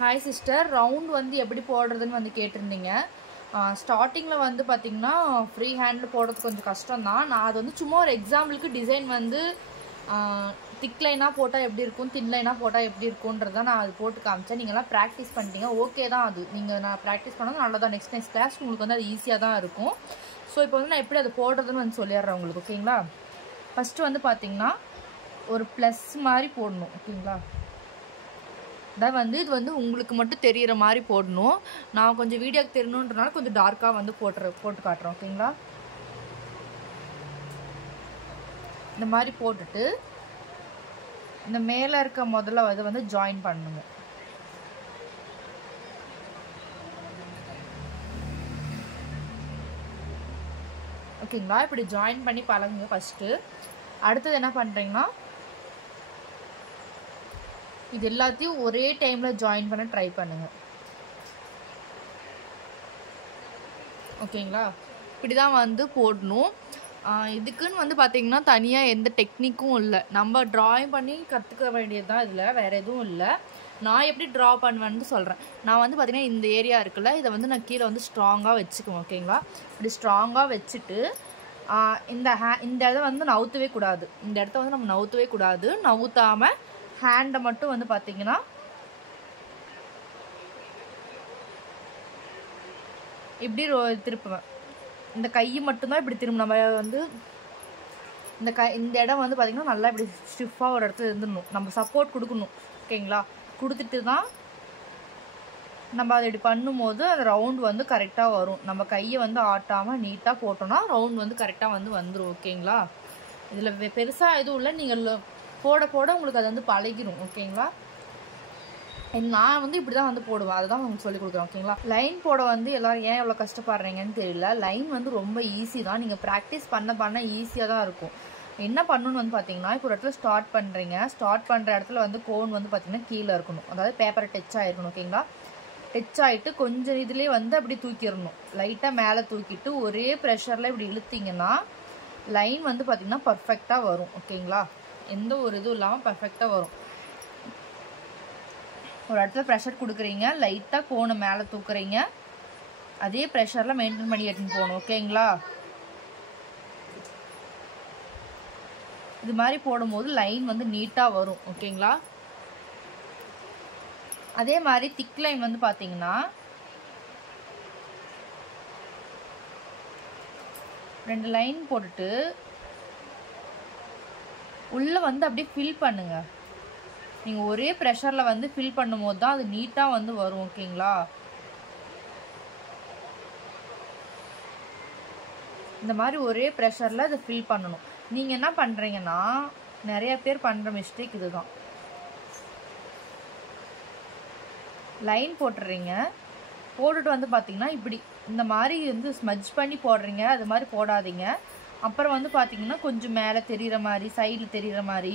Hi sister, round வந்து எப்படி போடுறதுன்னு வந்து கேட்டிருந்தீங்க. ஸ்டார்டிங்கில் வந்து பார்த்திங்கன்னா ஃப்ரீ ஹேண்டில் போடுறது கொஞ்சம் கஷ்டம் தான். நான் அது வந்து சும்மா ஒரு எக்ஸாம்பிளுக்கு டிசைன் வந்து திக் லைனாக போட்டால் எப்படி இருக்கும், தின் லைனாக போட்டால் எப்படி இருக்குன்றதான் நான் அது போட்டு காமிச்சேன். நீங்கள்லாம் ப்ராக்டிஸ் பண்ணிட்டீங்க, ஓகே தான். அது நீங்கள் நான் ப்ராக்டிஸ் பண்ணது நல்லதான். நெக்ஸ்ட் கிளாஸ் உங்களுக்கு வந்து அது ஈஸியாக தான் இருக்கும். ஸோ இப்போ வந்து நான் எப்படி அது போடுறதுன்னு வந்து சொல்லிடுறேன் உங்களுக்கு, ஓகேங்களா? ஃபஸ்ட்டு வந்து பார்த்திங்கன்னா ஒரு ப்ளஸ் மாதிரி போடணும், ஓகேங்களா? அதான் வந்து இது வந்து உங்களுக்கு மட்டும் தெரிகிற மாதிரி போடணும். நான் கொஞ்சம் வீடியோக்கு தெரியணுன்றனால கொஞ்சம் டார்க்காக வந்து போட்டு காட்டுறேன், ஓகேங்களா? இந்த மாதிரி போட்டுட்டு இந்த மேலே இருக்க முதல்ல அதை வந்து ஜாயின் பண்ணுங்க. ஓகேங்களா? இப்படி ஜாயின் பண்ணி பழகுங்க ஃபஸ்ட்டு. அடுத்தது என்ன பண்ணுறீங்கன்னா இது எல்லாத்தையும் ஒரே டைமில் ஜாயின் பண்ண ட்ரை பண்ணுங்கள், ஓகேங்களா? இப்படி தான் வந்து போடணும். இதுக்குன்னு வந்து பார்த்திங்கன்னா தனியாக எந்த டெக்னிக்கும் இல்லை. நம்ம ட்ராயிங் பண்ணி கற்றுக்க வேண்டியது தான், இதில் வேறு எதுவும் இல்லை. நான் எப்படி ட்ரா பண்ணுவேன்னு சொல்கிறேன். நான் வந்து பார்த்திங்கன்னா இந்த ஏரியா இருக்குல்ல, இதை வந்து நான் கீழே வந்து ஸ்ட்ராங்காக வச்சுக்குவேன், ஓகேங்களா? இப்படி ஸ்ட்ராங்காக வச்சுட்டு இந்த இதை வந்து நவுத்தவே கூடாது. இந்த இடத்த வந்து நம்ம நவுத்தவே கூடாது. நவுத்தாமல் ஹேண்டை மட்டும் வந்து பார்த்திங்கன்னா இப்படி திருப்புவேன். இந்த கையை மட்டும்தான் இப்படி திரும்ப. நம்ம வந்து இந்த இடம் வந்து பார்த்திங்கன்னா நல்லா இப்படி ஸ்டிஃபாக ஒரு இடத்துல இருந்துடணும். நம்ம சப்போர்ட் கொடுக்கணும், ஓகேங்களா? கொடுத்துட்டு தான் நம்ம அதை இப்படி பண்ணும்போது அந்த ரவுண்ட் வந்து கரெக்டாக வரும். நம்ம கையை வந்து ஆட்டாமல் நீட்டாக போட்டோன்னா ரவுண்ட் வந்து கரெக்டாக வந்து வந்துடும், ஓகேங்களா? இதில் பெருசாக எதுவும் இல்லை. நீங்கள் போட போட உங்களுக்கு அது வந்து பழகிடும், ஓகேங்களா? நான் வந்து இப்படி தான் வந்து போடுவேன், அதுதான் உங்களுக்கு சொல்லிக் கொடுக்குறேன், ஓகேங்களா? லைன் போட வந்து எல்லோரும் ஏன் எவ்வளோ கஷ்டப்படுறீங்கன்னு தெரியல. லைன் வந்து ரொம்ப ஈஸி தான். நீங்கள் ப்ராக்டிஸ் பண்ண ஈஸியாக தான் இருக்கும். என்ன பண்ணணும்னு வந்து பார்த்தீங்கன்னா, இப்போ ஒரு இடத்துல ஸ்டார்ட் பண்ணுறீங்க. ஸ்டார்ட் பண்ணுற இடத்துல வந்து கோன் வந்து பார்த்திங்கன்னா கீழே இருக்கணும், அதாவது பேப்பரை டச் ஆகிருக்கணும், ஓகேங்களா? டச் ஆகிட்டு கொஞ்சம் இதுலேயே வந்து அப்படி தூக்கிடணும். லைட்டாக மேலே தூக்கிட்டு ஒரே ப்ரெஷரில் இப்படி இழுத்திங்கன்னா லைன் வந்து பார்த்திங்கன்னா பர்ஃபெக்டாக வரும், ஓகேங்களா? எந்த ஒரு இதுவும் இல்லாமல் பர்ஃபெக்டாக வரும். ஒரு இடத்துல ப்ரெஷர் கொடுக்குறீங்க, லைட்டாக கோனை மேலே தூக்குறீங்க, அதே ப்ரெஷரில் மெயின்டைன் பண்ணி எடுத்துன்னு போகணும், ஓகேங்களா? இது மாதிரி போடும்போது லைன் வந்து நீட்டாக வரும், ஓகேங்களா? அதே மாதிரி திக் லைன் வந்து பார்த்தீங்கன்னா 2 லைன் போட்டுட்டு உள்ளே வந்து அப்படியே ஃபில் பண்ணுங்க. நீங்கள் ஒரே ப்ரெஷரில் வந்து ஃபில் பண்ணும்போது தான் அது நீட்டாக வந்து வரும், ஓகேங்களா? இந்த மாதிரி ஒரே ப்ரெஷரில் அதை ஃபில் பண்ணணும். நீங்கள் என்ன பண்ணுறீங்கன்னா, நிறைய பேர் பண்ணுற மிஸ்டேக் இதுதான். லைன் போட்டுறீங்க, போட்டுட்டு வந்து பார்த்தீங்கன்னா இப்படி இந்த மாதிரி வந்து ஸ்மஜ் பண்ணி போடுறீங்க. அது மாதிரி போடாதீங்க. அப்புறம் வந்து பார்த்தீங்கன்னா கொஞ்சம் மேலே தெரிகிற மாதிரி, சைடில் தெரிகிற மாதிரி,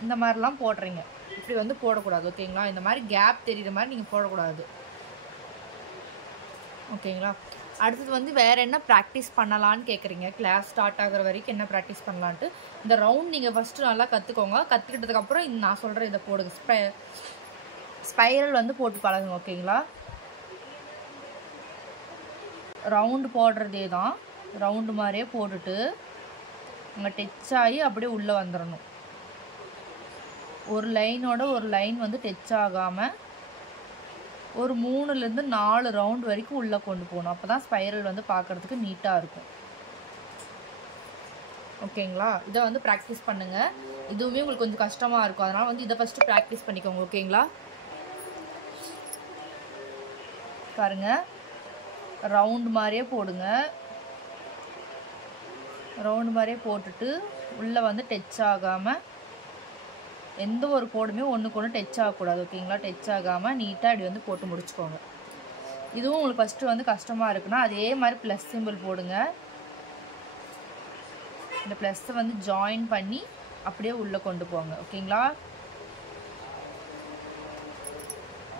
இந்த மாதிரிலாம் போடுறீங்க. இப்படி வந்து போடக்கூடாது, ஓகேங்களா? இந்த மாதிரி கேப் தெரிகிற மாதிரி நீங்கள் போடக்கூடாது, ஓகேங்களா? அடுத்தது வந்து வேறு என்ன ப்ராக்டிஸ் பண்ணலான்னு கேட்குறீங்க. கிளாஸ் ஸ்டார்ட் ஆகிற வரைக்கும் என்ன ப்ராக்டிஸ் பண்ணலான்ட்டு. இந்த ரவுண்ட் நீங்கள் ஃபஸ்ட்டு நல்லா கற்றுக்கோங்க. கற்றுக்கிட்டதுக்கப்புறம் நான் சொல்கிற இதை போடுங்க. ஸ்பைரல் வந்து போட்டு பழகுங்க, ஓகேங்களா? ரவுண்டு போடுறதே தான். ரவுண்டு மாதிரியே போட்டுட்டு அங்கே டச் ஆகி அப்படியே உள்ளே வந்துடணும். ஒரு லைனோட ஒரு லைன் வந்து டச் ஆகாமல் ஒரு 3லேருந்து 4 ரவுண்ட் வரைக்கும் உள்ளே கொண்டு போகணும். அப்போ தான் ஸ்பைரல் வந்து பார்க்குறதுக்கு நீட்டாக இருக்கும், ஓகேங்களா? இதை வந்து ப்ராக்டிஸ் பண்ணுங்கள். இதுவுமே உங்களுக்கு கொஞ்சம் கஷ்டமாக இருக்கும், அதனால் வந்து இதை ஃபஸ்ட்டு ப்ராக்டிஸ் பண்ணிக்கோங்க, ஓகேங்களா? பாருங்கள், ரவுண்டு மாதிரியே போடுங்க. ரவுண்டு மாதிரியே போட்டுட்டு உள்ளே வந்து டச் ஆகாமல், எந்த ஒரு கோடுமே ஒன்றுக்கு ஒன்று டச் ஆகக்கூடாது, ஓகேங்களா? டச் ஆகாமல் நீட்டாக இப்படி வந்து போட்டு முடிச்சுக்கோங்க. இதுவும் உங்களுக்கு ஃபஸ்ட்டு வந்து கஷ்டமாக இருக்குன்னா அதே மாதிரி ப்ளஸ் சிம்பிள் போடுங்க. இந்த ப்ளஸ்ஸை வந்து ஜாயின் பண்ணி அப்படியே உள்ளே கொண்டு போங்க, ஓகேங்களா?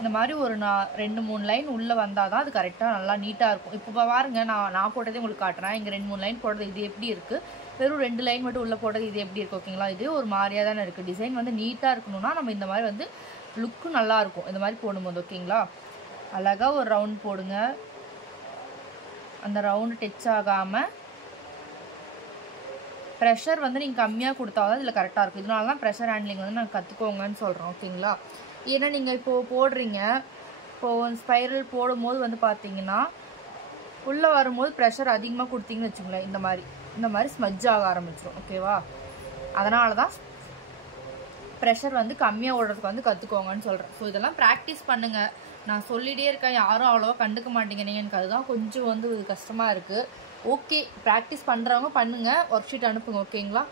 இந்த மாதிரி ஒரு 2-3 லைன் உள்ளே வந்தால் தான் அது கரெக்டாக நல்லா நீட்டாக இருக்கும். இப்போ பாருங்க, நான் போட்டதே உங்களுக்கு காட்டுறேன். இங்கே 2-3 லைன் போடுறது இது எப்படி இருக்குது, வெறும் 2 லைன் மட்டும் உள்ளே போடுறது இது எப்படி இருக்குது, ஓகேங்களா. இது ஒரு மாதிரியாக தானே இருக்குது. டிசைன் வந்து நீட்டாக இருக்கணும்னா நம்ம இந்த மாதிரி வந்து லுக்கும் நல்லாயிருக்கும் இந்த மாதிரி போடும்போது, ஓகேங்களா. அழகாக ஒரு ரவுண்ட் போடுங்க. அந்த ரவுண்டு டச் ஆகாமல் ப்ரெஷர் வந்து நீங்கள் கம்மியாக கொடுத்தாதான் இதில் கரெக்டாக இருக்கும். இதனால தான் ப்ரெஷர் ஹேண்ட்லிங் வந்து நாங்கள் கற்றுக்கோங்கன்னு சொல்கிறோம், ஓகேங்களா. ஏன்னா நீங்கள் இப்போது போடுறீங்க, இப்போது ஸ்பைரல் போடும்போது வந்து பார்த்தீங்கன்னா உள்ளே வரும்போது ப்ரெஷர் அதிகமாக கொடுத்தீங்கன்னு வச்சுங்களேன், இந்த மாதிரி ஸ்மஜ் ஆக ஆரம்பிச்சிடும், ஓகேவா. அதனால தான் ப்ரெஷர் வந்து கம்மியாக ஓடுறதுக்கு வந்து கற்றுக்கோங்கன்னு சொல்கிறேன். ஸோ இதெல்லாம் ப்ராக்டிஸ் பண்ணுங்கள். நான் சொல்லிகிட்டே இருக்கேன், யாரும் அவ்வளோவா கண்டுக்க மாட்டேங்கிறீங்க. எனக்கு அதுதான் கொஞ்சம் வந்து கஷ்டமாக இருக்குது. ஓகே, ப்ராக்டிஸ் பண்ணுறவங்க பண்ணுங்கள், ஒர்க் ஷீட் அனுப்புங்க, ஓகேங்களா.